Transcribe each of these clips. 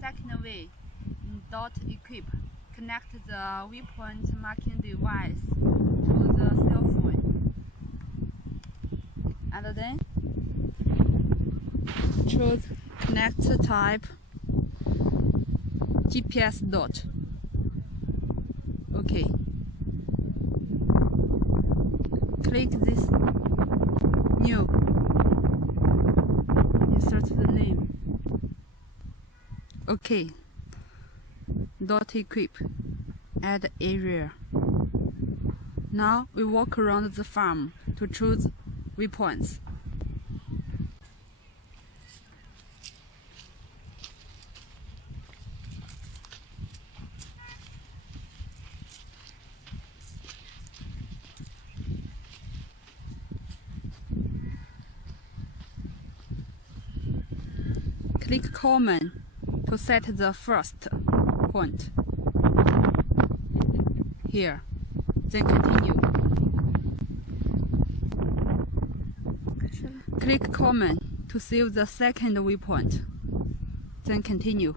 Second way, dot equip. Connect the waypoint marking device to the cell phone. And then choose connect type GPS dot. OK. Click this new. Insert the name. OK. Dot equip. Add area. Now we walk around the farm to choose waypoints. Click common to set the first point. Here, then continue. Click common to save the second waypoint, then continue.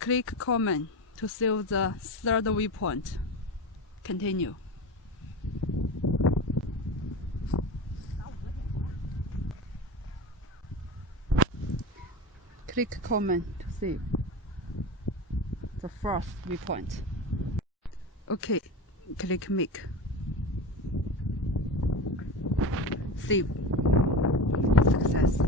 Click common to save the third waypoint, continue. Click common to save the first waypoint. OK, click make. Save. Success.